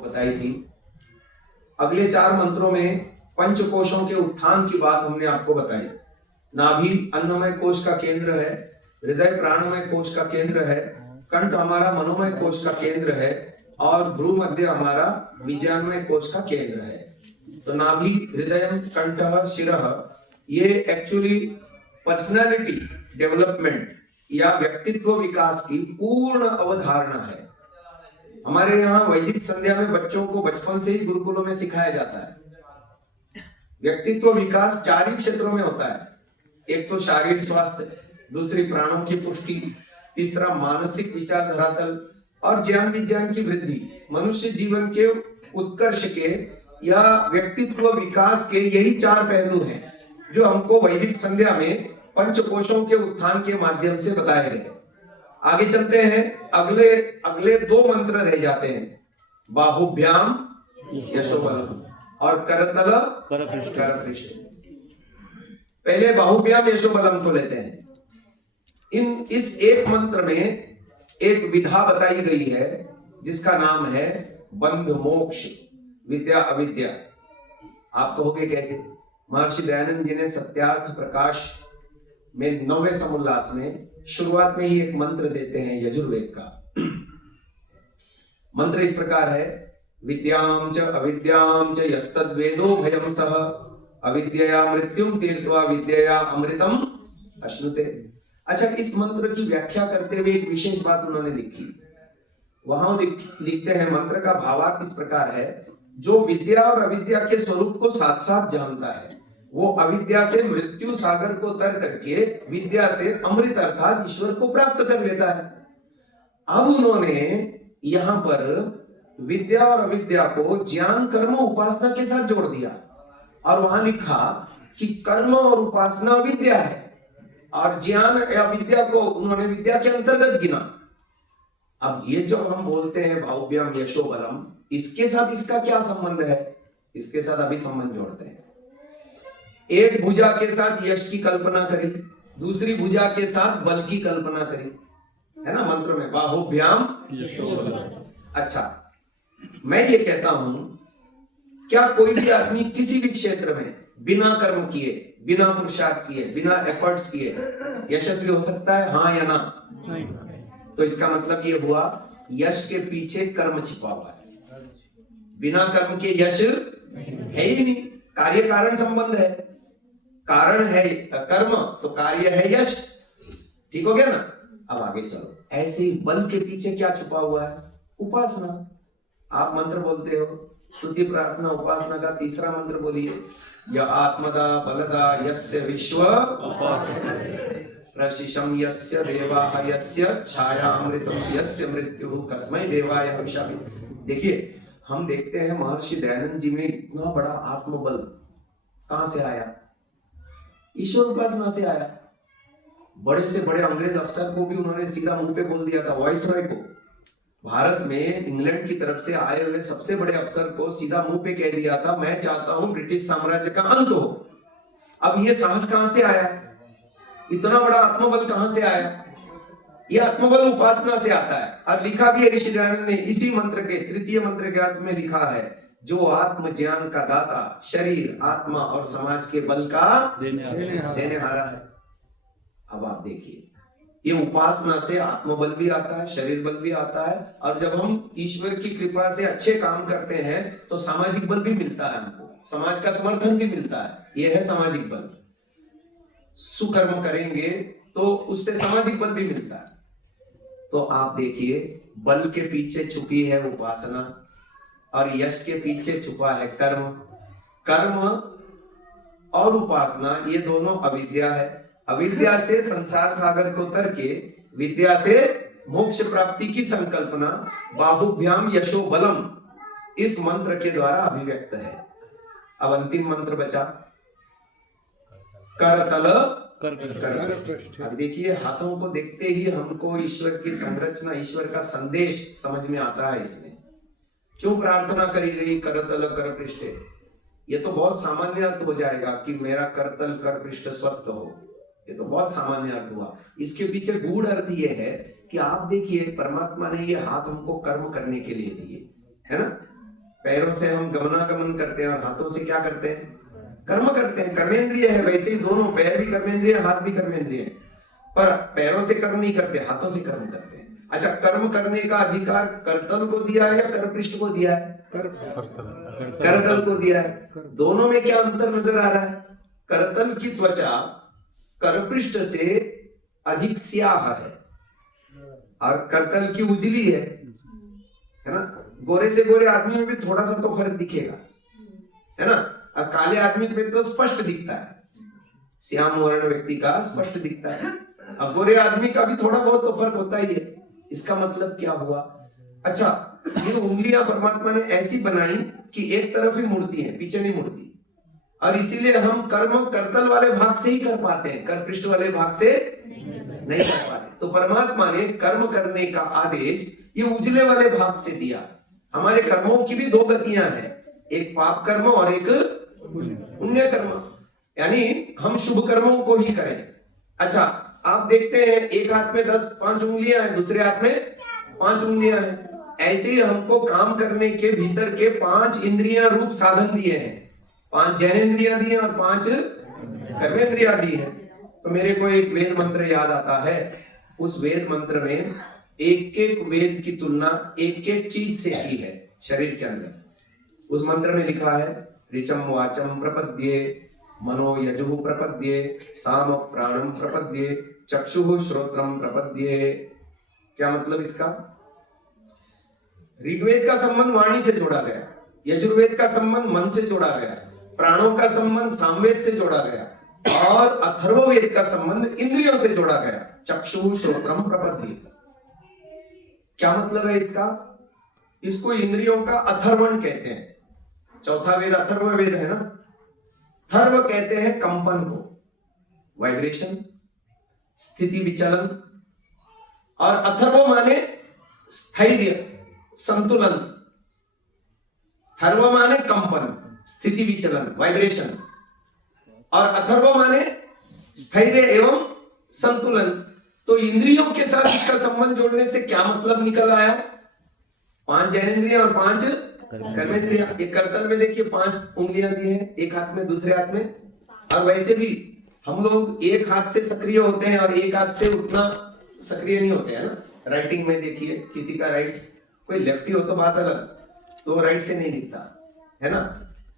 बताई थी। अगले 4 मंत्रों में पंचकोशों के उत्थान की बात हमने आपको बताई। नाभि अन्नमय कोश का केंद्र है, हृदय प्राणमय कोश का केंद्र है, कंठ हमारा मनोमय कोश का केंद्र है और भ्रू मध्य हमारा बीजांडमय कोश का केंद्र है। तो नाभि, हृदय, कंठ, शिरः ये एक्चुअली पर्सनालिटी डेवलपमेंट या व्यक्तित्व विकास की पूर्ण अवधारणा है। हमारे यहाँ वैदिक संध्या में बच्चों को बचपन से ही गुरुकुलों में सिखाया जाता है। व्यक्तित्व विकास 4 ही क्षेत्रों में होता है। एक तो शारीरिक स्वास्थ्य, दूसरी प्राणों की पुष्टि, तीसरा मानसिक विचार धरातल और ज्ञान विज्ञान की वृद्धि। मनुष्य जीवन के उत्कर्ष के या व्यक्तित्व विकास के यही 4 पहलू हैं जो हमको वैदिक संध्या में पंचकोशों के उत्थान के माध्यम से बताए गए। आगे चलते हैं, अगले 2 मंत्र रह जाते हैं, बाहुभ्याम यशोबलम और करतल करपृष्ठ। पहले बाहुभ्याम यशोबलम को लेते हैं। इस एक मंत्र में एक विधा बताई गई है जिसका नाम है बंध मोक्ष विद्या अविद्या। आप कहोगे कैसे? महर्षि दयानंद जी ने सत्यार्थ प्रकाश में 9वें समुल्लास में शुरुआत में ही एक मंत्र देते हैं यजुर्वेद का। मंत्र इस प्रकार है, विद्याम च अविद्याम च यस्तद्वेदो भयं सह अविद्यया मृत्युम तीर्त्वा विद्यया अमृतम अश्नुते। अच्छा, इस मंत्र की व्याख्या करते हुए एक विशेष बात उन्होंने लिखी। वहां लिखते हैं, मंत्र का भावार्थ इस प्रकार है, जो विद्या और अविद्या के स्वरूप को साथ साथ जानता है वो अविद्या से मृत्यु सागर को तर करके विद्या से अमृत अर्थात ईश्वर को प्राप्त कर लेता है। अब उन्होंने यहां पर विद्या और अविद्या को ज्ञान कर्म उपासना के साथ जोड़ दिया और वहां लिखा कि कर्म और उपासना विद्या है और ज्ञान या विद्या को उन्होंने विद्या के अंतर्गत गिना। अब ये जो हम बोलते हैं बाहुभ्याम यशोबलम, इसके साथ इसका क्या संबंध है? इसके साथ अभी संबंध जोड़ते हैं। एक भुजा के साथ यश की कल्पना करी, दूसरी भुजा के साथ बल की कल्पना करी, है ना मंत्र में बाहुभ्याम यशोबलम। अच्छा, मैं ये कहता हूं, क्या कोई भी आदमी किसी भी क्षेत्र में बिना कर्म किए, बिना पुरुषार्थ किए, बिना एफर्ट्स किए यशस्वी हो सकता है? हाँ या ना? नहीं। तो इसका मतलब ये हुआ यश के पीछे कर्म छिपा हुआ है। बिना कर्म के यश है ही नहीं। कार्य कारण संबंध है, कारण है कर्म तो कार्य है यश। ठीक हो गया ना? अब आगे चलो। ऐसे ही बल के पीछे क्या छुपा हुआ है? उपासना। आप मंत्र बोलते हो, स्तुति प्रार्थना उपासना का तीसरा मंत्र बोलिए, य आत्मदा बलदा यस्य विश्व प्रशिशम यस्य देवा यस्य छायामृतम यस्य मृत्यु कस्मै देवाय हविषामि। देखिए, हम देखते हैं महर्षि दयानंद जी में इतना बड़ा आत्मबल कहां से आया? ईश्वर उपासना से आया। बड़े से बड़े अंग्रेज अफसर को भी उन्होंने सीधा मुंह पे बोल दिया था, वाइसरॉय को, भारत में इंग्लैंड की तरफ से आए हुए सबसे बड़े अफसर को सीधा मुंह पे कह दिया था, मैं चाहता हूं ब्रिटिश साम्राज्य का अंत हो। अब ये साहस कहां से आया? इतना बड़ा आत्मबल कहां से आया? यह आत्मबल उपासना से आता है। और लिखा भी है ऋषि दयानंद ने इसी मंत्र के तृतीय मंत्र के अर्थ में लिखा है, जो आत्म ज्ञान का दाता, शरीर, आत्मा और समाज के बल का देने हारा है। अब आप देखिए, ये उपासना से आत्मबल भी आता है, शरीर बल भी आता है, और जब हम ईश्वर की कृपा से अच्छे काम करते हैं तो सामाजिक बल भी मिलता है, हमको समाज का समर्थन भी मिलता है। यह है सामाजिक बल। सुकर्म करेंगे तो उससे सामाजिक बल भी मिलता है। तो आप देखिए, बल के पीछे छुपी है उपासना और यश के पीछे छुपा है कर्म। कर्म और उपासना ये दोनों अविद्या है। अविद्या से संसार सागर को तर के विद्या से मोक्ष प्राप्ति की संकल्पना बाहुभ्याम यशोबलम इस मंत्र के द्वारा अभिव्यक्त है। अब अंतिम मंत्र बचा करतल करपृष्ठ। अब देखिए, हाथों को देखते ही हमको ईश्वर की संरचना, ईश्वर का संदेश समझ में आता है। इसमें क्यों प्रार्थना करी गई करतल करपृष्ठ? ये तो बहुत सामान्य अर्थ हो जाएगा कि मेरा करतल करपृष्ठ स्वस्थ हो। ये तो बहुत सामान्य अर्थ हुआ। इसके पीछे गूढ़ अर्थ ये है कि आप देखिए, परमात्मा ने ये हाथ हमको कर्म करने के लिए दिए, है ना? पैरों से हम गमनागमन करते हैं और हाथों से क्या करते हैं? कर्म करते हैं। कर्मेंद्रिय है, वैसे ही दोनों, पैर भी कर्मेंद्रिय, हाथ भी कर्मेंद्रिय है, पर पैरों से कर्म नहीं करते, हाथों से कर्म करते हैं। अच्छा, कर्म करने का अधिकार करतल को दिया है या करपृष्ठ को दिया है? करतल को दिया है। दोनों में क्या अंतर नजर आ रहा है? करतल की त्वचा करपृष्ठ से अधिक स्याह है और करतल की उजली है ना। गोरे से गोरे आदमी में भी थोड़ा सा तो फर्क दिखेगा, है ना, और काले आदमी पे तो स्पष्ट दिखता है, श्याम वर्ण व्यक्ति का स्पष्ट दिखता है, अब गोरे आदमी का भी थोड़ा बहुत तो फर्क होता ही है। इसका मतलब क्या हुआ? अच्छा, ये उंगलियां परमात्मा ने ऐसी बनाई कि एक तरफ ही मुड़ती है, पीछे नहीं मुड़ती, और इसीलिए हम कर्म करतल वाले भाग से ही कर पाते हैं, कर पृष्ठ वाले भाग से नहीं कर पाते। तो परमात्मा ने कर्म करने का आदेश ये उजले वाले भाग से दिया। हमारे कर्मों की भी दो गतियां हैं, एक पाप कर्म और एक पुण्य कर्म, यानी हम शुभ कर्मों को ही करें। अच्छा, आप देखते हैं एक हाथ में 5 उंगलियां हैं, दूसरे हाथ में 5 उंगलियां हैं। ऐसे ही हमको काम करने के भीतर के 5 इंद्रियां रूप साधन दिए हैं, 5 ज्ञानेंद्रियां दी हैं और 5 कर्मेंद्रियां दी हैं। तो मेरे को एक वेद मंत्र याद आता है, उस वेद मंत्र में एक एक वेद की तुलना एक एक चीज से की है शरीर के अंदर। उस मंत्र में लिखा है, ऋचम वाचम प्रपद्ये, मनो यजुः प्रपद्ये, साम प्राणम प्रपद्ये, चक्षुः श्रोत्रम प्रपद्ये। क्या मतलब इसका? ऋग्वेद का संबंध वाणी से जोड़ा गया, यजुर्वेद का संबंध मन से जोड़ा गया, प्राणों का संबंध सामवेद से जोड़ा गया, और अथर्ववेद का संबंध इंद्रियों से जोड़ा गया, चक्षुः श्रोत्रम प्रपद्ये। क्या मतलब है इसका? इसको इंद्रियों का अथर्वण कहते हैं। चौथा वेद अथर्ववेद है ना। थर्व कहते हैं कंपन को, वाइब्रेशन, स्थिति विचलन, और अथर्व माने स्थैर्य, संतुलन। थर्व माने कंपन, स्थिति विचलन, वाइब्रेशन, और अथर्व माने स्थैर्य एवं संतुलन। तो इंद्रियों के साथ इसका संबंध जोड़ने से क्या मतलब निकल आया? 5 ज्ञानेंद्रियां और 5 कर्मेंद्रियां। ये करतल में देखिए 5 उंगलियां दी हैं, एक हाथ में दूसरे हाथ में, और वैसे भी हम लोग एक हाथ से सक्रिय होते हैं और एक हाथ से उतना सक्रिय नहीं होते हैं ना। राइटिंग में देखिए, किसी का राइट, कोई लेफ्टी हो तो बात अलग, तो राइट से नहीं दिखता है ना।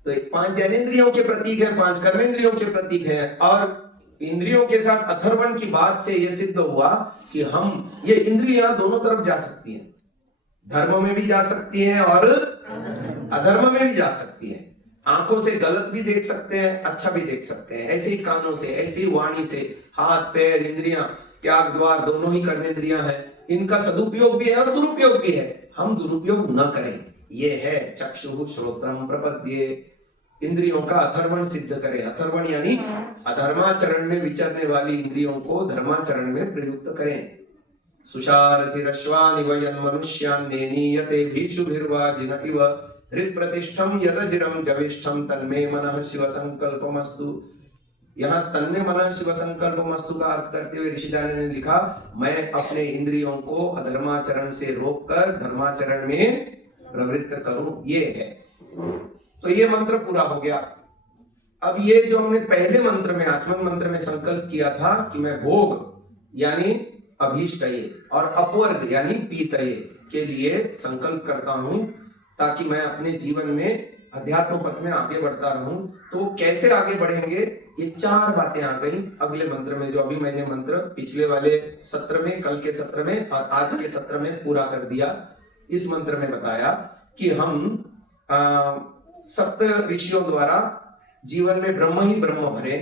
तो 5 ज्ञानेंद्रियों के प्रतीक है, 5 कर्मेंद्रियों के प्रतीक है, और इंद्रियों के साथ अथर्वण की बात से यह सिद्ध हुआ कि हम ये इंद्रियां दोनों तरफ जा सकती हैं, धर्म में भी जा सकती हैं और अधर्म में भी जा सकती हैं। आंखों से गलत भी देख सकते हैं, अच्छा भी देख सकते हैं, ऐसे ही कानों से, ऐसे ही वाणी से, हाथ पैर इंद्रियां, त्याग द्वार दोनों ही कर्मेंद्रियां हैं, इनका सदुपयोग भी है और दुरुपयोग भी है। हम दुरुपयोग न करें, ये है चक्षुः श्रोत्रम प्रपद्ये। इंद्रियों का अथर्वण सिद्ध करें। अथर्वण यानी अधर्माचरण में विचरने वाली इंद्रियों को धर्माचरण में प्रयुक्त करें। सुशारथिरश्वानि वयन् मनुष्यान् नेनीयते भीषुभिर्वा जिनकिव हृत्प्रतिष्ठं यदजिरं जविष्ठं तन्मे मनः शिव संकल्पमस्तु। यहाँ तन्मे मनः शिव संकल्पमस्तु का अर्थ करते हुए ऋषिदानी ने लिखा, मैं अपने इंद्रियों को अधर्माचरण से रोककर धर्माचरण में प्रवृत्त करूं। ये है, तो ये मंत्र पूरा हो गया। अब ये जो हमने पहले मंत्र में, आचमन मंत्र में संकल्प किया था कि मैं भोग यानी अभीष्टये और अपवर्ग यानी पीतये के लिए संकल्प करता हूं ताकि मैं अपने जीवन में अध्यात्म पथ में आगे बढ़ता रहूं। तो कैसे आगे बढ़ेंगे, ये 4 बातें आ गई अगले मंत्र में, जो अभी मैंने मंत्र पिछले वाले सत्र में, कल के सत्र में और आज के सत्र में पूरा कर दिया। इस मंत्र में बताया कि हम 7 ऋषियों द्वारा जीवन में ब्रह्म ही ब्रह्म भरे,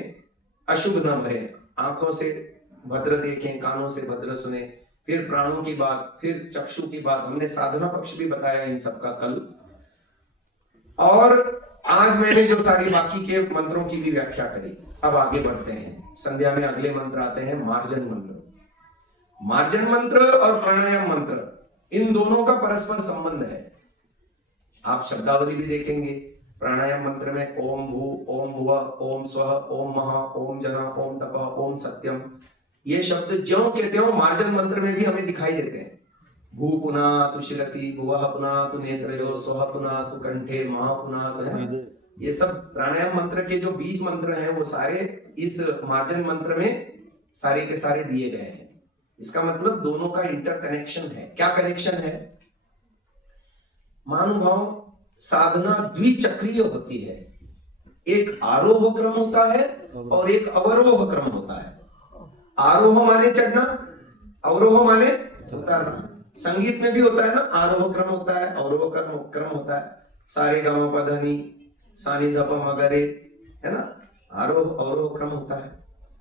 अशुभ न भरे, आंखों से भद्र देखें, कानों से भद्र सुने, फिर प्राणों की बात, फिर चक्षु की बात, हमने साधना पक्ष भी बताया इन सब का कल। और आज मैंने जो सारी बाकी के मंत्रों की भी व्याख्या करी। अब आगे बढ़ते हैं, संध्या में अगले मंत्र आते हैं मार्जन मंत्र। मार्जन मंत्र और प्राणायाम मंत्र, इन दोनों का परस्पर संबंध है। आप शब्दावली भी देखेंगे प्राणायाम मंत्र में, ओम भू, ओम भुवः, ओम स्वः, ओम महा, ओम जना, ओम तपः, ओम सत्यम, ये शब्द ज्यों के त्यों मार्जन मंत्र में भी हमें दिखाई देते हैं। भू पुनातु शिरसि, भुवः पुनातु नेत्रयो, स्वः पुनातु कंठे, महा पुनातु, है ना। ये सब प्राणायाम मंत्र के जो बीज मंत्र हैं वो सारे इस मार्जन मंत्र में सारे के सारे दिए गए हैं। इसका मतलब दोनों का इंटरकनेक्शन है। क्या कनेक्शन है? महानुभाव, साधना द्विचक्रीय होती है। एक आरोह क्रम होता है और एक अवरोह क्रम होता है। आरोह माने चढ़ना, अवरोह माने उतारना। संगीत में भी होता है ना, आरोह क्रम होता है, अवरोह क्रम होता है। सारे गा मा पा धा नी, सा नी धा पा मा गा रे, है ना, आरोह अवरोह क्रम होता है।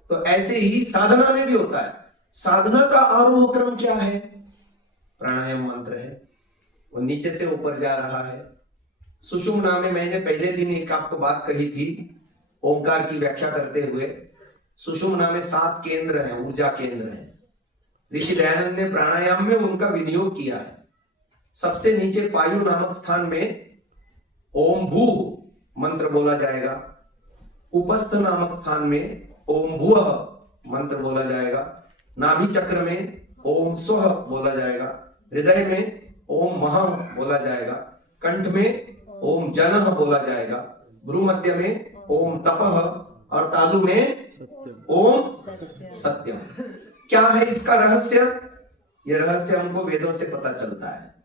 तो ऐसे ही साधना में भी होता है। साधना का आरोह क्रम क्या है? प्राणायाम मंत्र है, वो नीचे से ऊपर जा रहा है। सुषुम्ना में मैंने पहले दिन एक आपको बात कही थी ओंकार की व्याख्या करते हुए। सुषुम्ना में 7 केंद्र हैं, ऊर्जा केंद्र हैं। ऋषि दयानंद ने प्राणायाम में उनका विनियोग किया है। सबसे नीचे पायु नामक स्थान में ओम भू मंत्र बोला जाएगा। उपस्थ नामक स्थान में ओम भुवः मंत्र बोला जाएगा। नाभि चक्र में ओम स्वः बोला जाएगा। हृदय में ओम महा बोला जाएगा। कंठ में ओम जनः बोला जाएगा। भ्रू मध्य में ओम तपः और तालु में ओम सत्यम। क्या है इसका रहस्य? यह रहस्य हमको वेदों से पता चलता है।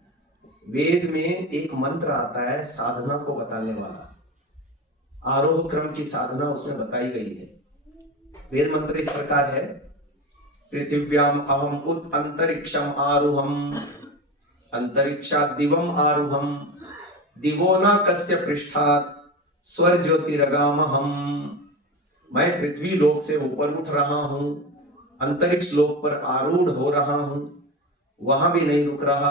वेद में एक मंत्र आता है साधना को बताने वाला। आरोह क्रम की साधना उसमें बताई गई है। वेद मंत्र इस प्रकार है, पृथिव्याम अहम उत अंतरिक्षम आरुहम, अंतरिक्षात् दिवम आरुहम, दिवो न कस्य पृष्ठात् स्वर ज्योतिरगामहम। मैं पृथ्वी लोक से ऊपर उठ रहा हूं, अंतरिक्ष लोक पर आरूढ़ हो रहा हूं, वहां भी नहीं रुक रहा,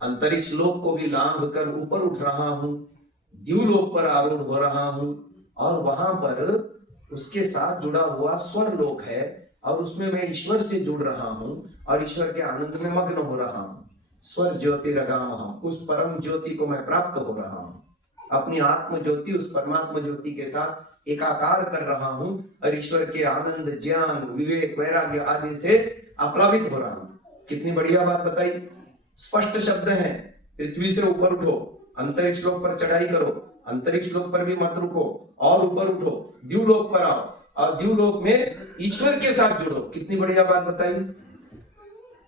अंतरिक्ष लोक को भी लांघ कर ऊपर उठ रहा हूं, द्यूलोक पर आरूढ़ हो रहा हूं, और वहां पर उसके साथ जुड़ा हुआ स्वर लोक है और उसमें मैं ईश्वर से जुड़ रहा हूं और ईश्वर के आनंद में मग्न हो रहा हूं। स्वर ज्योतिरगामहम, उस परम ज्योति को मैं प्राप्त हो रहा हूं। अपनी आत्म ज्योति उस परमात्मा ज्योति के साथ एकाकार कर रहा हूं और ईश्वर के आनंद, ज्ञान, विवेक, वैराग्य आदि से आप्लावित हो रहा हूं। कितनी बढ़िया बात बताई। स्पष्ट शब्द हैं, पृथ्वी से ऊपर उठो, अंतरिक्ष लोक पर चढ़ाई करो, अंतरिक्ष लोक पर भी मत रुको और ऊपर उठो, द्यूलोक पर आओ और द्यूलोक में ईश्वर के साथ जुड़ो। कितनी बढ़िया बात बताई।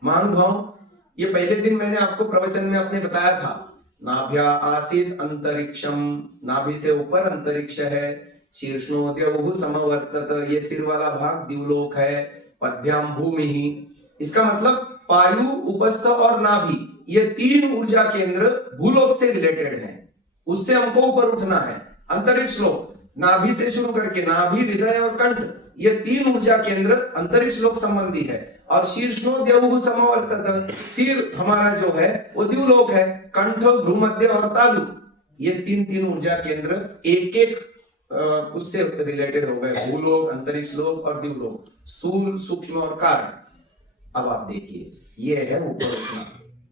महानुभाव, ये पहले दिन मैंने आपको प्रवचन में अपने बताया था, नाभ्या आसीत अंतरिक्षम, नाभि से ऊपर अंतरिक्ष है। शीर्ष्णोद्यौः समवर्तत, ये सिर वाला भाग द्यूलोक है। पद्भ्याम भूमि, इसका मतलब पायु, उपस्थ और नाभि, ये 3 ऊर्जा केंद्र भूलोक से रिलेटेड हैं। उससे हमको ऊपर उठना है। अंतरिक्ष लोक, नाभि से शुरू करके नाभि, हृदय और कंठ, ये 3 ऊर्जा केंद्र अंतरिक्ष लोक संबंधी है। और शीर्ष्णोद्यौः समवर्तत, सिर हमारा जो है वो द्यूलोक है। कंठ, भ्रूमध्य और तालु, ये 3 ऊर्जा केंद्र एक एक उससे रिलेटेड हो गए। भूलोक, अंतरिक्ष लोक और द्यूलोक, स्थूल, सूक्ष्म और कारण। अब आप देखिए, ये है ऊपर उठना।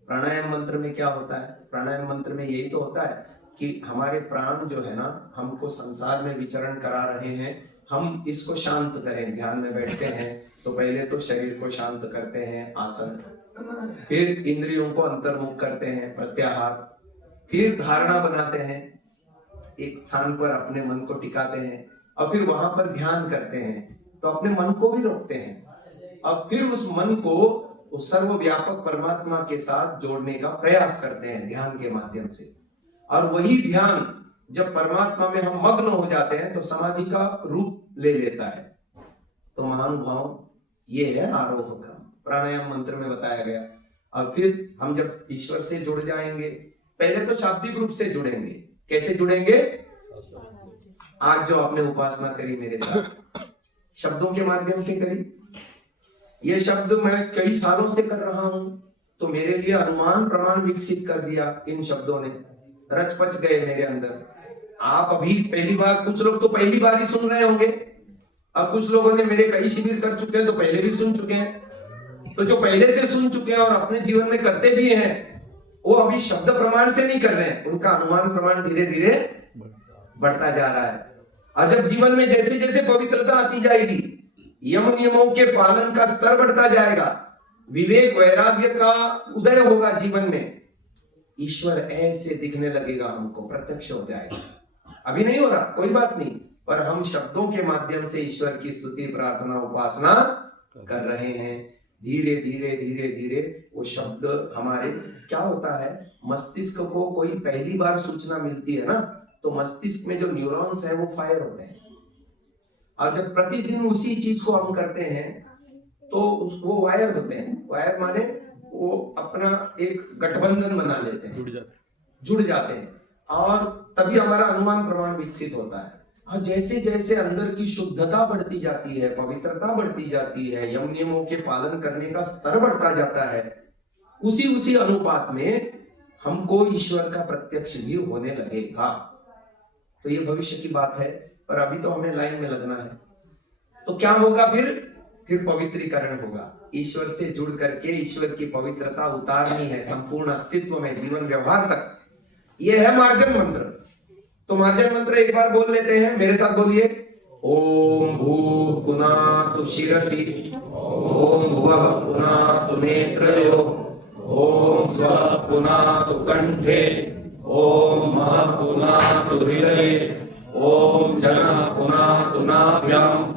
प्राणायाम मंत्र में क्या होता है? प्राणायाम मंत्र में यही तो होता है कि हमारे प्राण जो है ना, हमको संसार में विचरण करा रहे हैं, हम इसको शांत करें। ध्यान में बैठते हैं तो पहले तो शरीर को शांत करते हैं, आसन, फिर इंद्रियों को अंतर्मुख करते हैं, प्रत्याहार, फिर धारणा बनाते हैं, एक स्थान पर अपने मन को टिकाते हैं और फिर वहां पर ध्यान करते हैं, तो अपने मन को भी रोकते हैं और फिर उस मन को उस सर्वव्यापक परमात्मा के साथ जोड़ने का प्रयास करते हैं ध्यान के माध्यम से। और वही ध्यान जब परमात्मा में हम मग्न हो जाते हैं तो समाधि का रूप ले लेता है। तो महानुभाव, ये है आरोह क्रम, प्राणायाम मंत्र में बताया गया। और फिर हम जब ईश्वर से जुड़ जाएंगे, पहले तो शाब्दिक रूप से जुड़ेंगे। कैसे जुड़ेंगे? आज जो आपने उपासना करी मेरे साथ, शब्दों के माध्यम से करी। ये शब्द मैं कई सालों से कर रहा हूं, तो मेरे लिए अनुमान प्रमाण विकसित कर दिया इन शब्दों ने, रच पच गए मेरे अंदर। आप अभी पहली बार, कुछ लोग तो पहली बार ही सुन रहे होंगे, अब कुछ लोगों ने मेरे कई शिविर कर चुके हैं तो पहले भी सुन चुके हैं। तो जो पहले से सुन चुके हैं और अपने जीवन में करते भी हैं, वो अभी शब्द प्रमाण से नहीं कर रहे हैं, उनका अनुमान प्रमाण धीरे धीरे बढ़ता जा रहा है। और जब जीवन में जैसे जैसे पवित्रता आती जाएगी, यम नियमों के पालन का स्तर बढ़ता जाएगा, विवेक वैराग्य का उदय होगा जीवन में, ईश्वर ऐसे दिखने लगेगा, हमको प्रत्यक्ष हो जाएगा। अभी नहीं हो रहा, कोई बात नहीं, पर हम शब्दों के माध्यम से ईश्वर की स्तुति प्रार्थना उपासना कर रहे हैं। धीरे धीरे धीरे धीरे वो शब्द हमारे, क्या होता है, मस्तिष्क को कोई पहली बार सूचना मिलती है ना, तो मस्तिष्क में जो न्यूरॉन्स है वो फायर होते हैं, और जब प्रतिदिन उसी चीज को हम करते हैं तो वो वायर होते हैं। वायर माने वो अपना एक गठबंधन बना लेते हैं, जुड़ जाते हैं, और तभी हमारा अनुमान प्रमाण विकसित होता है। और जैसे जैसे अंदर की शुद्धता बढ़ती जाती है, पवित्रता बढ़ती जाती है, यम नियमों के पालन करने का स्तर बढ़ता जाता है, उसी उसी अनुपात में हमको ईश्वर का प्रत्यक्ष भी होने लगेगा। तो ये भविष्य की बात है, पर अभी तो हमें लाइन में लगना है। तो क्या होगा फिर पवित्रीकरण होगा, ईश्वर से जुड़ करके ईश्वर की पवित्रता उतारनी है संपूर्ण अस्तित्व में, जीवन व्यवहार तक। यह है मार्जन मंत्र। तो मार्जन मंत्र एक बार बोल लेते हैं, मेरे साथ बोलिए। ओम भूः पुनातु शिरसि, ओम भुवः पुनातु नेत्रयोः, ओम स्वः पुनातु कंठे, ओम महः पुनातु हृदये, ओम जनः पुनातु नाभ्याम्,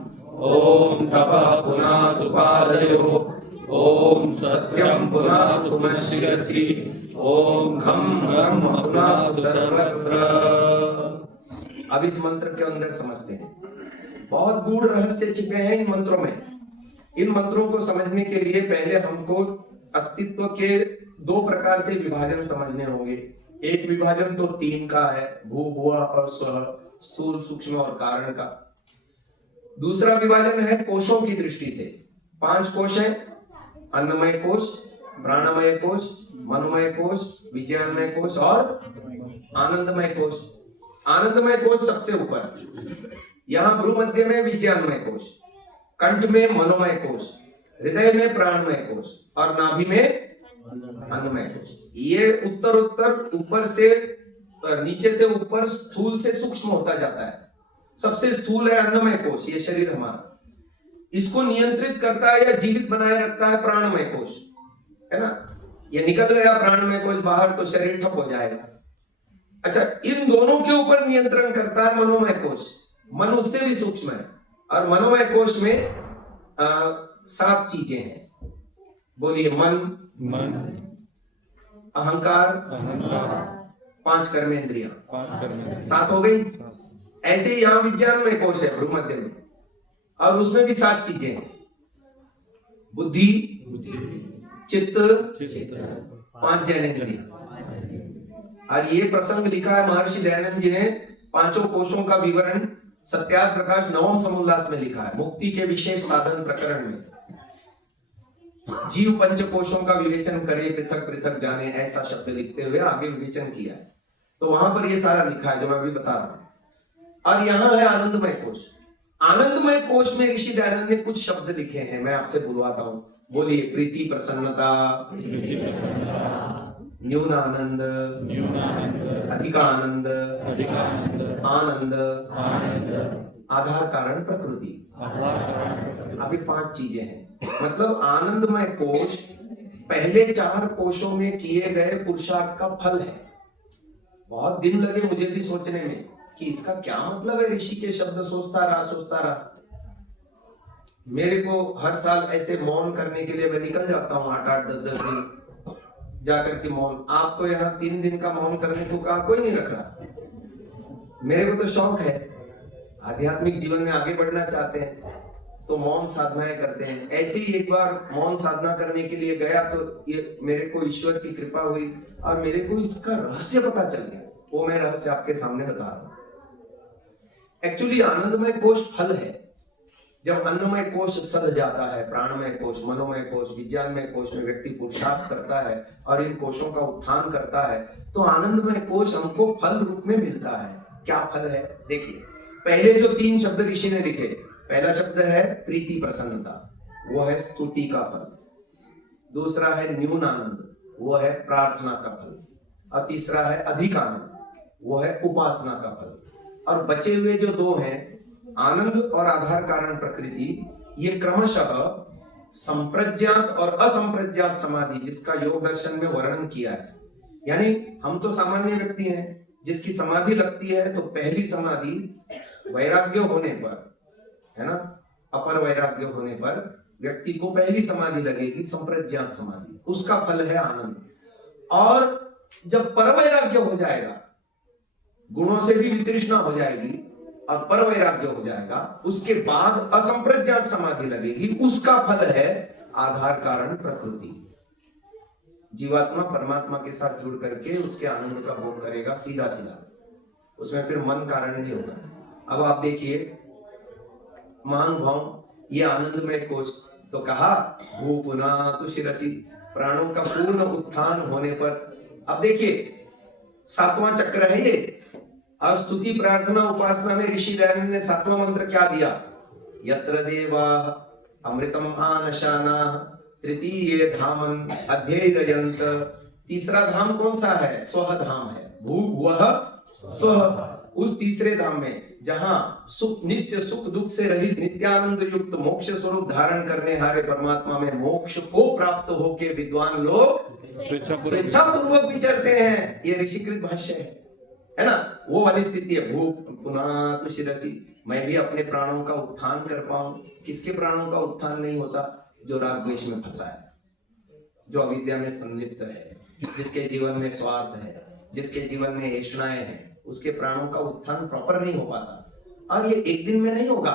ओम तपः पुनातु पादयोः, ओम सत्यं पुनातु शिरसि, ओम घं ब्रह्म पुनातु सर्वत्र। अब इस मंत्र के अंदर समझते हैं, बहुत गूढ़ रहस्य छिपे हैं इन मंत्रों में। इन मंत्रों को समझने के लिए पहले हमको अस्तित्व के दो प्रकार से विभाजन समझने होंगे। एक विभाजन तो तीन का है, भू भुव और स्वः, स्थूल सूक्ष्म और कारण का। दूसरा विभाजन है कोशों की दृष्टि से। 5 कोश हैं, अन्नमय कोश, प्राणमय कोश, मनोमय कोश, विज्ञानमय कोश और आनंदमय कोश। आनंदमय कोश सबसे ऊपर, यहाँ भ्रूमध्य में विज्ञानमय कोश, कंठ में मनोमय कोश, हृदय में प्राणमय कोश और नाभि में अन्नमय कोश। ये उत्तर उत्तर ऊपर से नीचे से ऊपर स्थूल से सूक्ष्म होता जाता है। सबसे स्थूल है अन्नमय कोश, ये शरीर हमारा, इसको नियंत्रित करता है या जीवित बनाए रखता है प्राणमय कोश, है ना। ये निकल गया प्राणमय कोश बाहर तो शरीर ठप हो जाएगा। अच्छा, इन दोनों के ऊपर नियंत्रण करता है मनोमय कोश। मन उससे भी सूक्ष्म है, और मनोमय कोश में 7 चीजें हैं। बोलिए। मन, अहंकार, 5 कर्मेंद्रियां, 7 हो गई। ऐसे ही यहाँ विज्ञानमय कोश है भ्रूमध्य में, और उसमें भी 7 चीजें हैं। बुद्धि, चित्त, 5 ज्ञानेंद्रिय। और ये प्रसंग लिखा है महर्षि दयानंद जी ने, 5 कोशों का विवरण सत्यार्थ प्रकाश नवम समुल्लास में लिखा है, मुक्ति के विशेष साधन प्रकरण में। जीव 5 कोशों का विवेचन करे, पृथक पृथक जाने, ऐसा शब्द लिखते हुए आगे विवेचन किया है। तो वहां पर ये सारा लिखा है जो मैं अभी बता रहा हूं। और यहाँ है आनंदमय कोश। आनंदमय कोश में ऋषि दयानंद ने कुछ शब्द लिखे हैं, मैं आपसे बुलवाता हूं। बोलिए। प्रीति प्रसन्नता, न्यून आनंद, अधिक आनंद, आनंद, आधार कारण प्रकृति। अभी 5 चीजें हैं। मतलब आनंदमय कोश पहले 4 कोशों में किए गए पुरुषार्थ का फल है। बहुत दिन लगे मुझे भी सोचने में कि इसका क्या मतलब है। ऋषि के शब्द सोचता रहा। मेरे को हर साल ऐसे मौन करने के लिए मैं निकल जाता हूँ 8-8, 10-10 दिन जाकर के मौन। आपको यहाँ 3 दिन का मौन करने को कहा, कोई नहीं रख रहा। मेरे को तो शौक है, आध्यात्मिक जीवन में आगे बढ़ना चाहते हैं तो मौन साधनाएं करते हैं। ऐसे ही एक बार मौन साधना करने के लिए गया तो ये मेरे को ईश्वर की कृपा हुई और मेरे को इसका रहस्य पता चल गया। वो मैं रहस्य आपके सामने बता रहा हूं। एक्चुअली आनंदमय कोश फल है। जब अन्नमय कोश सध जाता है, प्राणमय कोश, मनोमय कोश, विज्ञानमय कोश में व्यक्ति पुरुषार्थ करता है और इन कोशों का उत्थान करता है, तो आनंदमय कोश हमको फल रूप में मिलता है। क्या फल है देखिए। पहले जो 3 शब्द ऋषि ने लिखे, पहला शब्द है प्रीति प्रसन्नता, वो है स्तुति का फल। दूसरा है न्यून आनंद, वो है प्रार्थना का फल। और तीसरा है अधिक आनंद, वो है उपासना का फल। और बचे हुए जो 2 हैं, आनंद और आधार कारण प्रकृति, ये क्रमशः संप्रज्ञात और असंप्रज्ञात समाधि, जिसका योग दर्शन में वर्णन किया है। यानी हम तो सामान्य व्यक्ति हैं, जिसकी समाधि लगती है तो पहली समाधि वैराग्य होने पर, है ना, अपर वैराग्य होने पर व्यक्ति को पहली समाधि लगेगी संप्रज्ञात समाधि, उसका फल है आनंद। और जब पर वैराग्य हो जाएगा, गुणों से भी वितृष्णा हो जाएगी और पर वैराग्य हो जाएगा, उसके बाद असंप्रज्ञात समाधि लगेगी, उसका फल है आधार कारण प्रकृति। जीवात्मा परमात्मा के साथ जुड़ करके उसके आनंद का भोग करेगा सीधा सीधा, उसमें फिर मन कारण नहीं होगा। अब आप देखिए महानुभाव, ये आनंदमय कोश तो कहा भू पुनः तु शिरसी, प्राणों का पूर्ण उत्थान होने पर। अब देखिए 7वां चक्र है ये, और स्तुति प्रार्थना उपासना में ऋषि दयानंद ने 7वां मंत्र क्या दिया, यत्र देवा अमृतम आनशाना तृतीय धामन अध्यययन्त। तीसरा धाम कौन सा है, स्वह धाम है, भू भुवः स्वः। उस तीसरे धाम में जहां सुख, नित्य सुख दुख से रहित नित्यानंद युक्त मोक्ष स्वरूप धारण करने हारे परमात्मा में मोक्ष को प्राप्त होके विद्वान लोग स्वेच्छा पूर्वक विचरते हैं। ये ऋषिकृत भाष्य है ना, वो वाली स्थिति है। भू पुनः तु शिरसी, मैं भी अपने प्राणों का उत्थान कर पाऊं। किसके प्राणों का उत्थान नहीं होता, जो राग द्वेष में फंसा है, जो अविद्या में संलिप्त है, जिसके जीवन में स्वार्थ है, जिसके जीवन में ऐष्णाएं हैं, उसके प्राणों का उत्थान प्रॉपर नहीं हो पाता। और ये एक दिन में नहीं होगा,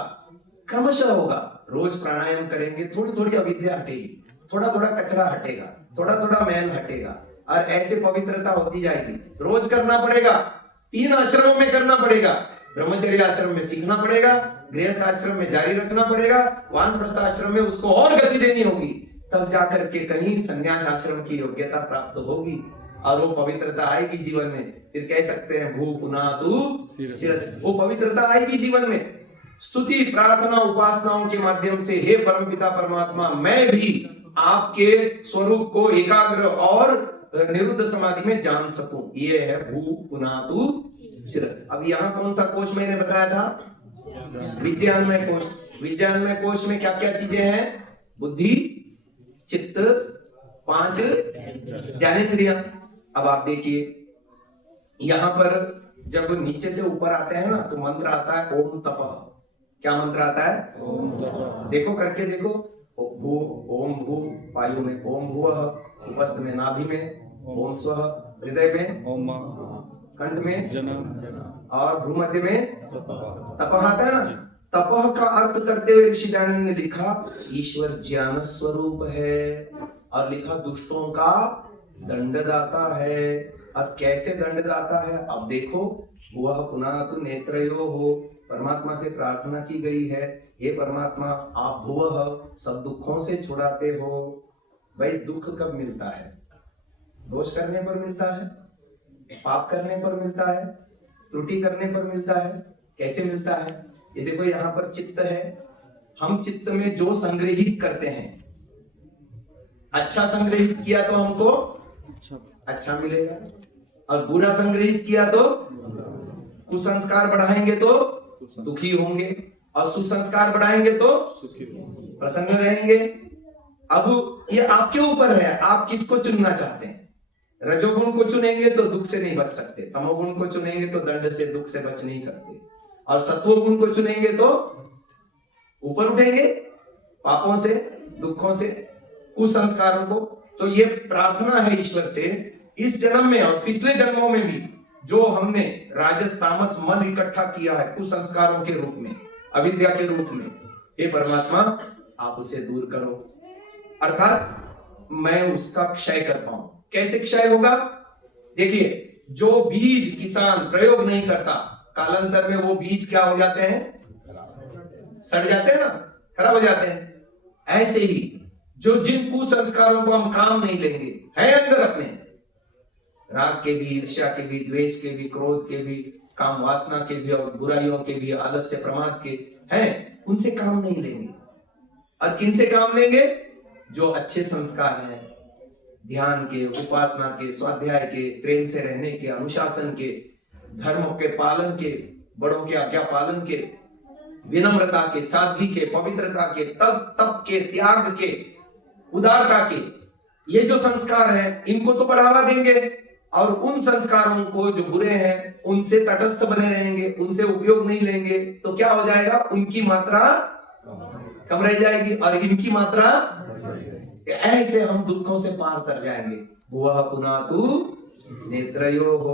क्रमशः होगा। रोज प्राणायाम करेंगे, थोड़ी थोड़ी अविद्या हटेगी, थोड़ा थोड़ा कचरा हटेगा, थोड़ा थोड़ा मैल हटेगा, और ऐसे पवित्रता होती जाएगी। रोज करना पड़ेगा, 3 आश्रमों में करना पड़ेगा। ब्रह्मचर्य आश्रम में सीखना पड़ेगा, गृहस्थ आश्रम में जारी रखना पड़ेगा, वानप्रस्थ आश्रम में उसको और गति देनी होगी, तब जाकर के कहीं संन्यास आश्रम की योग्यता प्राप्त होगी और वो पवित्रता आएगी जीवन में। फिर कह सकते हैं भू पुनः तु शिरसी, वो पवित्रता आएगी जीवन में। स्तुति प्रार्थना उपासनाओं के माध्यम से हे परमपिता परमात्मा, मैं भी आपके स्वरूप को एकाग्र और निरुद्ध समाधि में जान सकूं, ये है भू पुनः तु शिरसी। अब यहाँ कौन सा कोश मैंने बताया था, विज्ञानमय कोश। विज्ञानमय कोश में क्या क्या चीजें हैं, बुद्धि, चित्त, 5 ज्ञानेंद्रिय। अब आप देखिए यहां पर जब नीचे से ऊपर आते हैं ना, तो मंत्र आता है ओम तपः। क्या मंत्र आता है, ओम तपः। देखो करके देखो, भू ओम भू, वायु में ओम भुवः, उपस्थ में नाभि में ओम स्वः, हृदय में ओम, कंठ में जन, और भ्रूमध्य में तपः आता है ना। तपः का अर्थ करते हुए ऋषि दयानंद ने लिखा ईश्वर ज्ञान स्वरूप है, और लिखा दुष्टों का दंडदाता है। और कैसे दंडदाता है, अब देखो वह पुनः तु नेत्रयो हो, परमात्मा से प्रार्थना की गई है, हे परमात्मा आप भुवः, सब दुखों से छुड़ाते हो। भाई दुख कब मिलता है, दोष करने पर मिलता है, पाप करने पर मिलता है, त्रुटि करने पर मिलता है। कैसे मिलता है, ये देखो यहाँ पर चित्त है, हम चित्त में जो संग्रहित करते हैं, अच्छा संग्रहित किया तो हमको अच्छा मिलेगा, और बुरा संग्रहित किया तो कुसंस्कार बढ़ाएंगे तो दुखी होंगे, और सुसंस्कार बढ़ाएंगे तो प्रसन्न रहेंगे। अब ये आपके ऊपर है, आप किसको चुनना चाहते हैं। रजोगुण को चुनेंगे तो दुख से नहीं बच सकते, तमोगुण को चुनेंगे तो दंड से दुख से बच नहीं सकते, और सत्वगुण को चुनेंगे तो ऊपर उठेंगे पापों से, दुखों से, कुसंस्कारों को। तो ये प्रार्थना है ईश्वर से इस जन्म में और पिछले जन्मों में भी, जो हमने राजस तामस मन इकट्ठा किया है कुसंस्कारों के रूप में, अविद्या के रूप में, हे परमात्मा आप उसे दूर करो, अर्थात मैं उसका क्षय कर पाऊं। कैसे क्षय होगा, देखिए जो बीज किसान प्रयोग नहीं करता, कालांतर में वो बीज क्या हो जाते हैं, सड़ जाते हैं ना, खराब हो जाते हैं। ऐसे ही जो जिन कुसंस्कारों को हम काम नहीं लेंगे, है अंदर अपने, राग के भी, ईर्ष्या के भी, द्वेष के भी, क्रोध के भी, काम वासना के भी, और बुराइयों के भी, आलस्य प्रमाद के हैं, उनसे काम नहीं लेंगे। और किन से काम लेंगे, जो अच्छे संस्कार हैं, ध्यान के, उपासना के, स्वाध्याय के, प्रेम से रहने के, अनुशासन के, धर्म के पालन के, बड़ों के आज्ञा पालन के, विनम्रता के, सादगी के, पवित्रता के, तप के, त्याग के, उदारता के, ये जो संस्कार है इनको तो बढ़ावा देंगे, और उन संस्कारों को जो बुरे हैं उनसे तटस्थ बने रहेंगे, उनसे उपयोग नहीं लेंगे, तो क्या हो जाएगा, उनकी मात्रा कम रह जाएगी और इनकी मात्रा, ऐसे हम दुखों से पार कर जाएंगे। भुवः पुनातु नेत्रयोः।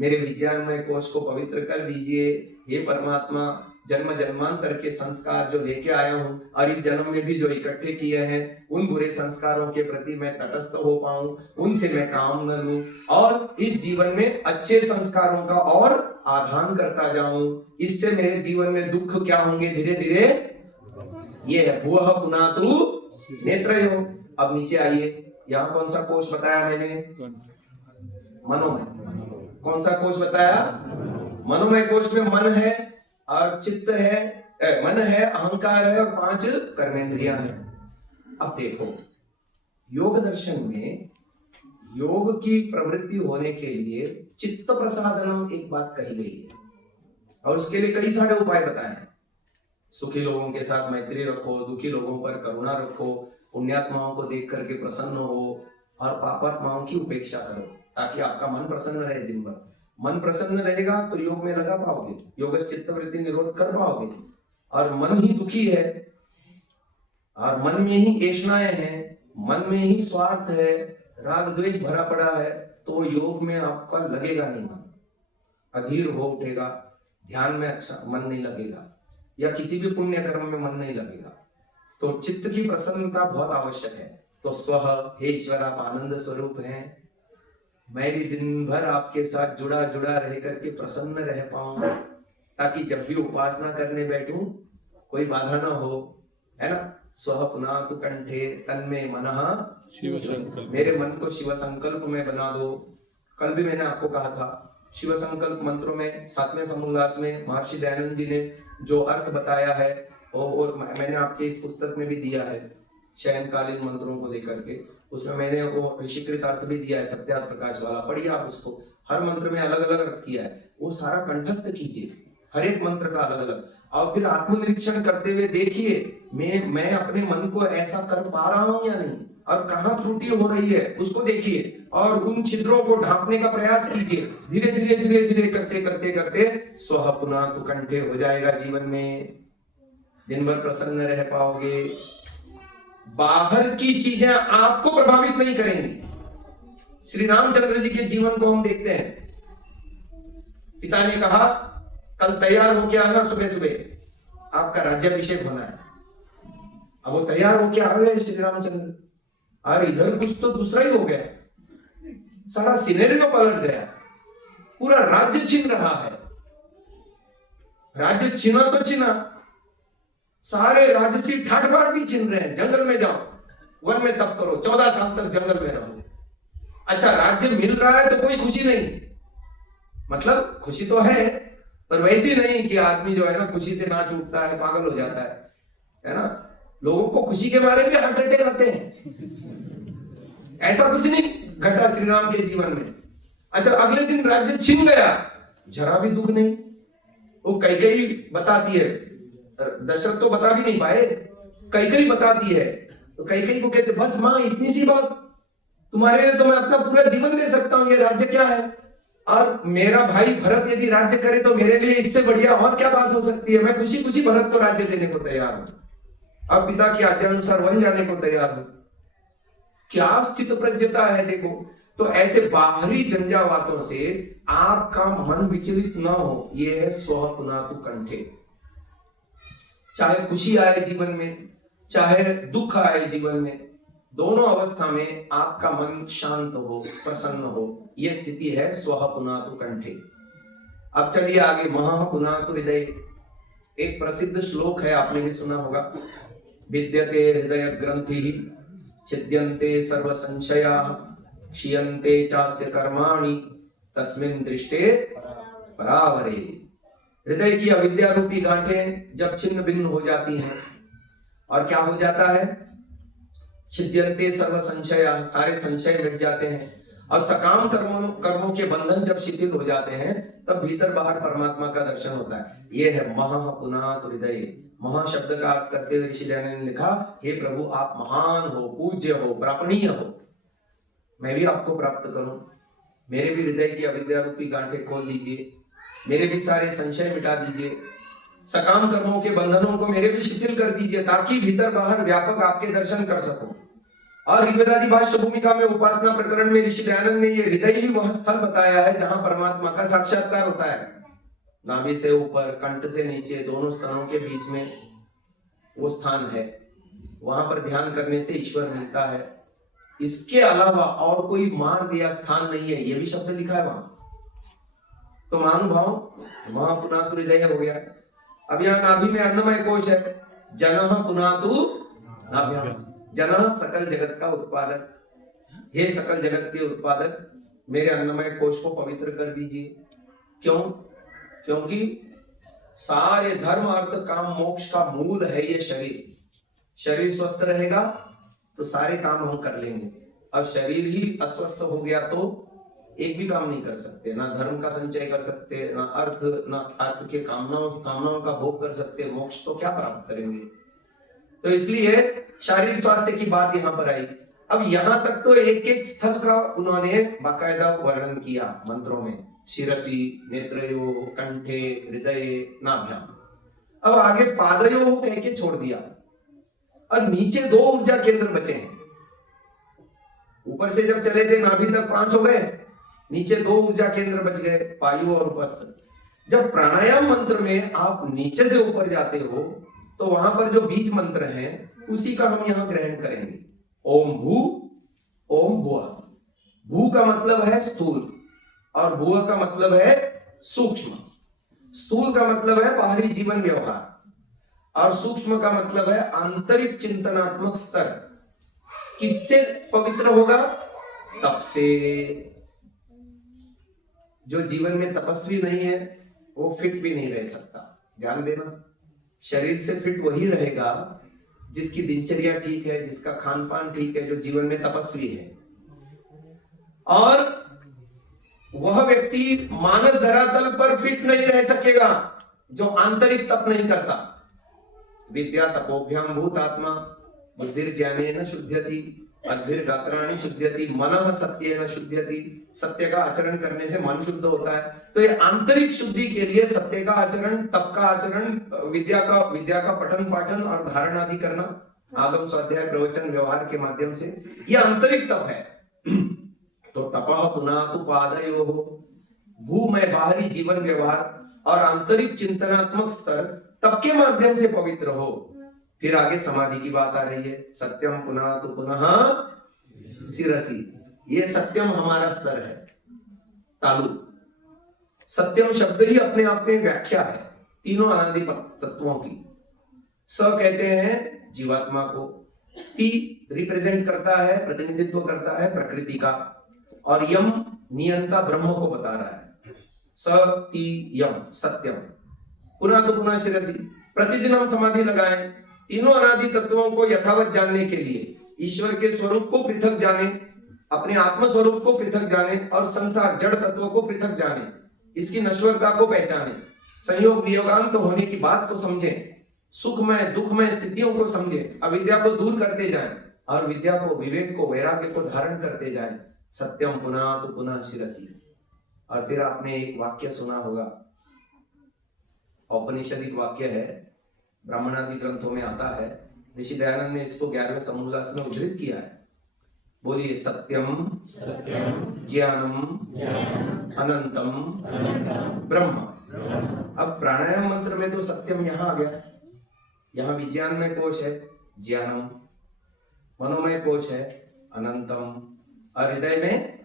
मेरे विज्ञानमय कोश को पवित्र कर दीजिए हे परमात्मा। जन्म जन्मांतर के संस्कार जो लेके आया हूँ और इस जन्म में भी जो इकट्ठे किए हैं, उन बुरे संस्कारों के प्रति मैं तटस्थ हो पाऊं, उनसे मैं काम न लूं और इस जीवन में अच्छे संस्कारों का और आधान करता जाऊं। इससे मेरे जीवन में दुख क्या होंगे, धीरे धीरे, ये है भुवः पुनातु नेत्रयोः। अब नीचे आइए, यहाँ कौन सा कोश बताया मैंने, मनोमय। कौन सा कोश बताया, मनोमय कोश में मन है और चित्त है, मन है, अहंकार है और 5 कर्मेंद्रियां हैं। अब देखो, योग दर्शन में योग की प्रवृत्ति होने के लिए चित्त प्रसादनम एक बात कही गई है और उसके लिए कई सारे उपाय बताए हैं। सुखी लोगों के साथ मैत्री रखो, दुखी लोगों पर करुणा रखो, पुण्यात्माओं को देख करके प्रसन्न हो और पापात्माओं की उपेक्षा करो, ताकि आपका मन प्रसन्न रहे दिन भर। मन प्रसन्न रहेगा तो योग में लगा पाओगे, योगस्य चित्तवृत्ति निरोध कर पाओगे। और मन ही दुखी है और मन में ही ऐष्णाएं हैं, मन में ही स्वार्थ है, राग द्वेष भरा पड़ा है, तो योग में आपका लगेगा नहीं, मन अधीर हो उठेगा, ध्यान में अच्छा मन नहीं लगेगा या किसी भी पुण्य कर्म में मन नहीं लगेगा। तो चित्त की प्रसन्नता बहुत आवश्यक है। तो स्वह, हे ईश्वर आप आनंद स्वरूप हैं, मैं भी दिन भर आपके साथ जुड़ा रह करके प्रसन्न रह पाऊं, ताकि जब भी उपासना करने बैठूं कोई बाधा ना हो, है ना। स्वह पुनातु कंठे तन्मे मनः शिव संकल्प, मेरे मन को शिव संकल्प में बना दो। कल भी मैंने आपको कहा था, शिव संकल्प मंत्रों में 7वें समोल्लास में महर्षि दयानंद जी ने जो अर्थ बताया है और मैंने आपके इस पुस्तक में भी दिया है शयनकालीन मंत्रों को लेकर के, उसमें मैंने वो ऋषिकृत अर्थ भी दिया है, सत्यार्थ प्रकाश वाला, पढ़िए आप उसको। हर मंत्र में अलग अलग अर्थ किया है, वो सारा कंठस्थ कीजिए, हर एक मंत्र का अलग अलग, और फिर आत्मनिरीक्षण करते हुए देखिए मैं अपने मन को ऐसा कर पा रहा हूं या नहीं, और कहाँ त्रुटि हो रही है उसको देखिए और उन छिद्रों को ढांपने का प्रयास कीजिए। धीरे धीरे धीरे धीरे करते करते करते स्वह पुनातु कंठे हो जाएगा जीवन में, दिन भर प्रसन्न रह पाओगे। बाहर की चीजें आपको प्रभावित नहीं करेंगी। श्री रामचंद्र जी के जीवन को हम देखते हैं, पिता ने कहा कल तैयार होके आना, सुबह सुबह आपका राज्याभिषेक होना है। अब वो तैयार होके आ गए श्री रामचंद्र, और इधर कुछ तो दूसरा ही हो गया, सारा सिनेरियो पलट गया, पूरा राज्य छीन रहा है। राज्य छीना तो छीना, सारे राजसी ठाट बाट भी छीन रहे हैं। जंगल में जाओ, वन में तप करो, 14 साल तक जंगल में रहो। अच्छा, राज्य मिल रहा है तो कोई खुशी नहीं, मतलब खुशी तो है पर वैसी नहीं कि आदमी जो है ना खुशी से नाच उठता है, पागल हो जाता है ना। लोगों को खुशी के बारे में हार्ट अटैक आते हैं, ऐसा कुछ नहीं घटा श्री राम के जीवन में। अच्छा, अगले दिन राज्य छिन गया, जरा भी दुख नहीं। वो कैकेयी बताती है, दशरथ तो बता भी नहीं पाए, कैकेयी बताती है, तो कैकेयी को कहते बस मां इतनी सी बात, तुम्हारे लिए तो मैं अपना पूरा जीवन दे सकता हूं, ये राज्य क्या है, और मेरा भाई भरत यदि राज्य करे तो मेरे लिए इससे बढ़िया और क्या बात हो सकती है। मैं खुशी खुशी भरत को राज्य देने को तैयार हूं, अब पिता की आज्ञा अनुसार वन जाने को तैयार हूं। क्या स्थित प्रज्ञता है देखो। तो ऐसे बाहरी झंझावातों से आपका मन विचलित न हो, ये है स्वह पुनातु कंठे। चाहे खुशी आए जीवन में, चाहे दुख आए जीवन में, दोनों अवस्था में आपका मन शांत हो, प्रसन्न हो, यह स्थिति है स्वह पुनातु कंठे। अब चलिए आगे, महा पुनातु हृदय। एक प्रसिद्ध श्लोक है, आपने भी सुना होगा, विद्यते हृदय ग्रंथि छिद्यन्ते सर्व संशया क्षीयन्ते चास्य कर्माणि तस्मिन् दृष्टे परावरे। हृदय की अविद्या रूपी गांठें जब छिन्न भिन्न हो जाती हैं और क्या हो जाता है, छिद्यन्ते सर्व संशया, सारे संशय मिट जाते हैं, और सकाम कर्मों के बंधन जब शिथिल हो जाते हैं तब भीतर बाहर परमात्मा का दर्शन होता है। ये है महा पुनात हृदय। महा शब्द का अर्थ करते हुए ऋषि दयानंद ने लिखा, हे प्रभु आप महान हो, पूज्य हो, प्रापणीय हो, मैं भी आपको प्राप्त करूं। मेरे भी हृदय की अविद्या रूपी गांठें खोल दीजिए, मेरे भी सारे संशय मिटा दीजिए, सकाम कर्मों के बंधनों को मेरे भी शिथिल कर दीजिए, ताकि भीतर बाहर व्यापक आपके दर्शन कर सकूं। और ऋग्वेदादि भाष्य भूमिका में उपासना प्रकरण में ऋषि दयानंद ने ये हृदय ही वह स्थल बताया है जहां परमात्मा का साक्षात्कार होता है। नाभि से ऊपर, कंठ से नीचे, दोनों स्तनों के बीच में वो स्थान है, वहां पर ध्यान करने से ईश्वर मिलता है। इसके अलावा और कोई मार्ग या स्थान नहीं है, ये भी शब्द लिखा है वहां। तो महानुभाव महापुनातु हृदय हो गया। अब यहाँ नाभि में अन्नमय कोश है, जनः पुनातु नाभ्याम। जनः सकल जगत का उत्पादक, हे सकल जगत के उत्पादक, मेरे अन्नमय कोश को पवित्र कर दीजिए। क्यों? क्योंकि सारे धर्म अर्थ काम मोक्ष का मूल है ये शरीर। शरीर स्वस्थ रहेगा तो सारे काम हम कर लेंगे। अब शरीर ही अस्वस्थ हो गया तो एक भी काम नहीं कर सकते, ना धर्म का संचय कर सकते, ना अर्थ के कामनाओं का भोग कर सकते, मोक्ष तो क्या प्राप्त करेंगे। तो इसलिए शारीरिक स्वास्थ्य की बात यहाँ पर आई। अब यहाँ तक तो एक एक स्थल का उन्होंने बाकायदा वर्णन किया मंत्रों में, शिरसी, नेत्रयो, कंठे, हृदय, नाभ्याम। अब आगे पादयो कह के छोड़ दिया और नीचे 2 ऊर्जा केंद्र बचे हैं। ऊपर से जब चले थे नाभि तक 5 हो गए, नीचे 2 ऊर्जा केंद्र बच गए, पायु और उपस्थ। जब प्राणायाम मंत्र में आप नीचे से ऊपर जाते हो तो वहां पर जो बीज मंत्र है उसी का हम यहां ग्रहण करेंगे। ओम भू ओम भुआ। भू का मतलब है स्थूल और भुआ का मतलब है सूक्ष्म। स्थूल का मतलब है बाहरी जीवन व्यवहार और सूक्ष्म का मतलब है आंतरिक चिंतनात्मक स्तर। किससे पवित्र होगा? तप से। जो जीवन में तपस्वी नहीं है वो फिट भी नहीं रह सकता। ध्यान देना, शरीर से फिट वही रहेगा जिसकी दिनचर्या ठीक है, जिसका खान पान ठीक है, जो जीवन में तपस्वी है। और वह व्यक्ति मानस धरातल पर फिट नहीं रह सकेगा जो आंतरिक तप नहीं करता। विद्या तपोभ्याम भूत आत्मा बुद्धिर्ज्ञानेन शुद्ध्यति अद्भिर्गात्राणि शुद्ध्यति मनः सत्येन शुद्ध्यति। सत्य का आचरण करने से मन शुद्ध होता है। तो ये आंतरिक शुद्धि के लिए सत्य का आचरण, तप का आचरण, विद्या का पठन पाठन और धारण आदि करना, आगम स्वाध्याय प्रवचन व्यवहार के माध्यम से, ये आंतरिक तप है। तो तपः पुनातु पादयोः। भू में बाहरी जीवन व्यवहार और आंतरिक चिंतनात्मक स्तर तप के माध्यम से पवित्र हो। फिर आगे समाधि की बात आ रही है। सत्यम पुनातु पुनः शिरसी। ये सत्यम हमारा स्तर है, तालु। सत्यम शब्द ही अपने आप में व्याख्या है तीनों अनादि तत्वों की। स कहते हैं जीवात्मा को, ती रिप्रेजेंट करता है, प्रतिनिधित्व करता है प्रकृति का, और यम नियंता ब्रह्म को बता रहा है। स ती यम सत्यम। पुनः तो पुनः शिरसी। प्रतिदिन हम समाधि लगाएं तीनों अनादि तत्वों को यथावत जानने के लिए, ईश्वर के स्वरूप को पृथक जाने, अपने आत्म स्वरूप को पृथक जाने और संसार जड़ तत्वों को पृथक जाने, इसकी नश्वरता को पहचाने, संयोग वियोगांत होने की बात को समझें, सुखमय दुखमय स्थितियों को समझें, अविद्या को दूर करते जाएं और विद्या को, विवेक को, वैराग्य को धारण करते जाएं। सत्यम पुनः तो पुनः शिरसी। और फिर आपने एक वाक्य सुना होगा, औपनिषदिक वाक्य है, ब्राह्मणादि ग्रंथों में आता है। ऋषि दयानंद ने इसको 11वें समूल्लास में उद्धृत किया है। बोलिए, सत्यम ज्ञानम अनंतम ब्रह्म। अब प्राणायाम मंत्र में तो सत्यम यहाँ आ गया, यहाँ विज्ञान में कोश है ज्ञानम, मनोमय कोश है अनंतम, और हृदय में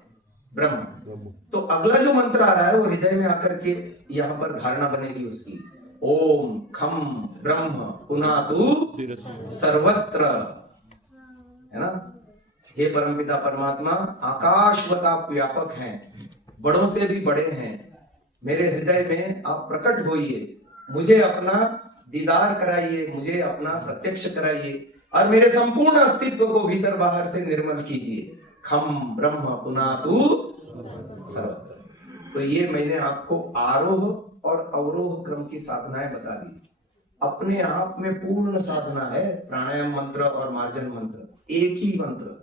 ब्रह्म। तो अगला जो मंत्र आ रहा है वो हृदय में आकर के यहाँ पर धारणा बनेगी उसकी। ओम खम ब्रह्म पुनातु सर्वत्र, है ना। हे परमपिता परमात्मा, आकाशवता व्यापक हैं, बड़ों से भी बड़े हैं, मेरे हृदय में आप प्रकट होइए, मुझे अपना दीदार कराइए, मुझे अपना प्रत्यक्ष कराइए और मेरे संपूर्ण अस्तित्व को भीतर बाहर से निर्मल कीजिए। खम ब्रह्म पुनातु सर्वत्र। तो ये मैंने आपको आरोह और अवरोह क्रम की साधनाएं बता दी। अपने आप में पूर्ण साधना है प्राणायाम मंत्र और मार्जन मंत्र, एक ही मंत्र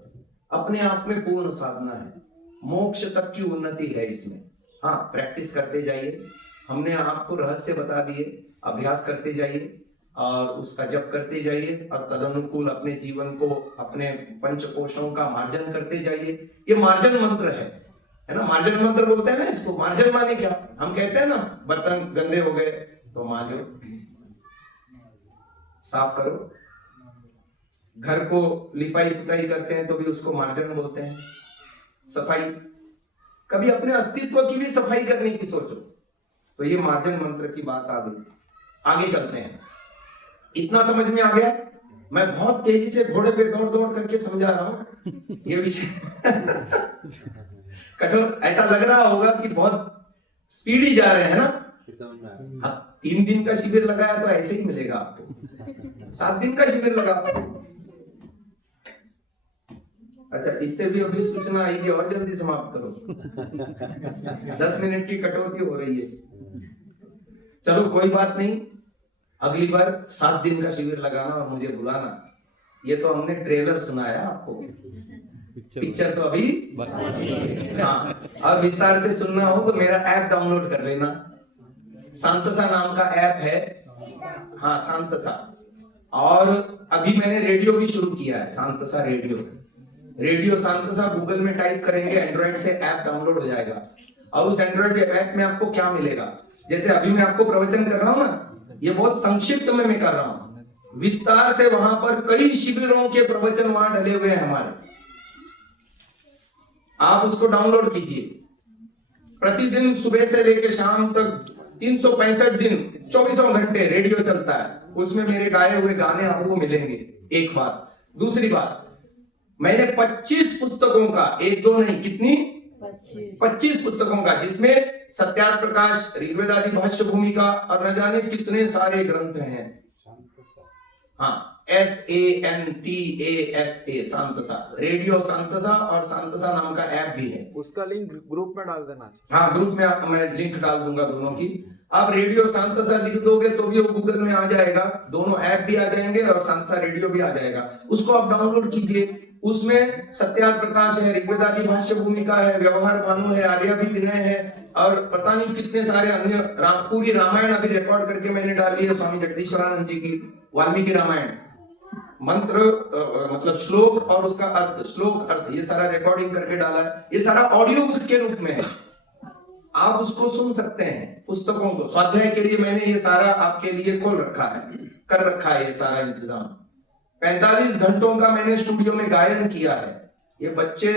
अपने आप में पूर्ण साधना है, मोक्ष तक की उन्नति है इसमें। हाँ, प्रैक्टिस करते जाइए, हमने आपको रहस्य बता दिए, अभ्यास करते जाइए और उसका जप करते जाइए और तदनुकूल अपने जीवन को, अपने पंचकोशों का मार्जन करते जाइए। ये मार्जन मंत्र है ना, मार्जन मंत्र बोलते हैं ना इसको। मार्जन माने क्या, हम कहते हैं ना बर्तन गंदे हो गए तो मांजो, साफ करो, घर को लिपाई पुताई करते हैं तो भी उसको मार्जन बोलते हैं, सफाई। कभी अपने अस्तित्व की भी सफाई करने की सोचो। तो ये मार्जन मंत्र की बात आ गई। आगे चलते हैं, इतना समझ में आ गया? मैं बहुत तेजी से घोड़े पे दौड़ दौड़ करके समझा रहा हूं ये विषय कठोर ऐसा लग रहा होगा कि बहुत स्पीडी जा रहे हैं ना। अब 3 दिन का शिविर लगाया तो ऐसे ही मिलेगा आपको, 7 दिन का शिविर लगा। अच्छा, इससे भी अभी सूचना आई कि और जल्दी समाप्त करो 10 मिनट की कटौती हो रही है। चलो कोई बात नहीं, अगली बार 7 दिन का शिविर लगाना और मुझे बुलाना। ये तो हमने ट्रेलर सुनाया आपको, पिक्चर तो अभी। हाँ, अब विस्तार से सुनना हो तो मेरा ऐप डाउनलोड कर लेना, शांतसा नाम का ऐप है। हाँ, शांतसा। और अभी मैंने रेडियो भी शुरू किया है, शांतसा रेडियो शांतसा गूगल में टाइप करेंगे, एंड्रॉइड से ऐप डाउनलोड हो जाएगा। और उस एंड्रॉइड ऐप में आपको क्या मिलेगा, जैसे अभी मैं आपको प्रवचन कर रहा हूं ना, ये बहुत संक्षिप्त में मैं कर रहा हूं, विस्तार से वहां पर कई शिविरों के प्रवचन वहां डले हुए हैं हमारे। आप उसको डाउनलोड कीजिए, प्रतिदिन सुबह से लेकर शाम तक 365 दिन 24 घंटे रेडियो चलता है, उसमें मेरे गाए हुए गाने आपको मिलेंगे। एक बात। दूसरी बात, मैंने 25 पुस्तकों का, 1-2 नहीं, कितनी 25 पुस्तकों का, जिसमें सत्यार्थ प्रकाश, ऋग्वेद आदि भाष्य भूमिका और न जाने कितने सारे ग्रंथ हैं। हाँ, SANTASA, शांतसा, रेडियो शांतसा, और शांतसा नाम का ऐप भी है। उसका लिंक ग्रुप में डाल देना। हाँ, ग्रुप में मैं लिंक डाल दूंगा दोनों की। आप रेडियो शांतसा लिख दोगे तो भी वो गूगल में आ जाएगा, दोनों ऐप भी आ जाएंगे और शांतसा रेडियो भी आ जाएगा। उसको आप डाउनलोड कीजिए। उसमें सत्यार्थ प्रकाश है, ऋग्वेद आदि भाष्य भूमिका है, व्यवहार भानु है, आर्याभिविनय है और पता नहीं कितने सारे अन्य पूरी रामायण अभी रिकॉर्ड करके मैंने डाली है, स्वामी जगदीश्वरानंद जी की वाल्मीकि रामायण, मंत्र मतलब श्लोक और उसका अर्थ, श्लोक अर्थ, ये सारा रिकॉर्डिंग करके डाला है। ये सारा ऑडियो बुक के रूप में है, आप उसको सुन सकते हैं। पुस्तकों को स्वाध्याय के लिए मैंने ये सारा आपके लिए खोल रखा है, कर रखा है ये सारा इंतजाम। 45 घंटों का मैंने स्टूडियो में गायन किया है। ये बच्चे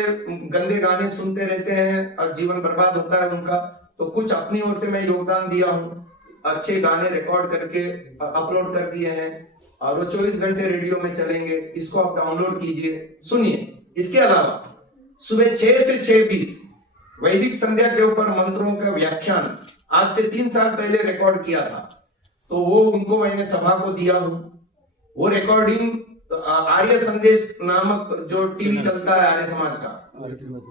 गंदे गाने सुनते रहते हैं और जीवन बर्बाद होता है उनका, तो कुछ अपनी ओर से मैं योगदान दिया हूँ, अच्छे गाने रिकॉर्ड करके अपलोड कर दिए हैं और वो 24 घंटे रेडियो में चलेंगे। इसको आप डाउनलोड कीजिए, सुनिए। इसके अलावा सुबह 6 से 6:20 वैदिक संध्या के ऊपर मंत्रों का व्याख्यान आज से 3 साल पहले रिकॉर्ड किया था, तो वो उनको मैंने सभा को दिया हूं। वो रिकॉर्डिंग आर्य संदेश नामक जो टीवी चलता है आर्य समाज का,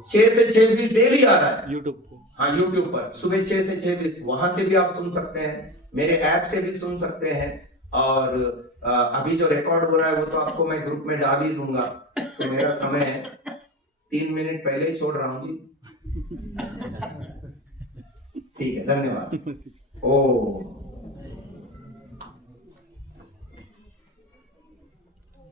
6 से 6:20 डेली आ रहा है यूट्यूब। हाँ, यूट्यूब पर सुबह 6 से 6:20, वहां से भी आप सुन सकते हैं, मेरे ऐप से भी सुन सकते हैं। और अभी जो रिकॉर्ड हो रहा है वो तो आपको मैं ग्रुप में डाल ही दूंगा। तो मेरा समय है, 3 मिनट पहले ही छोड़ रहा हूं जी। ठीक है, धन्यवाद। ओ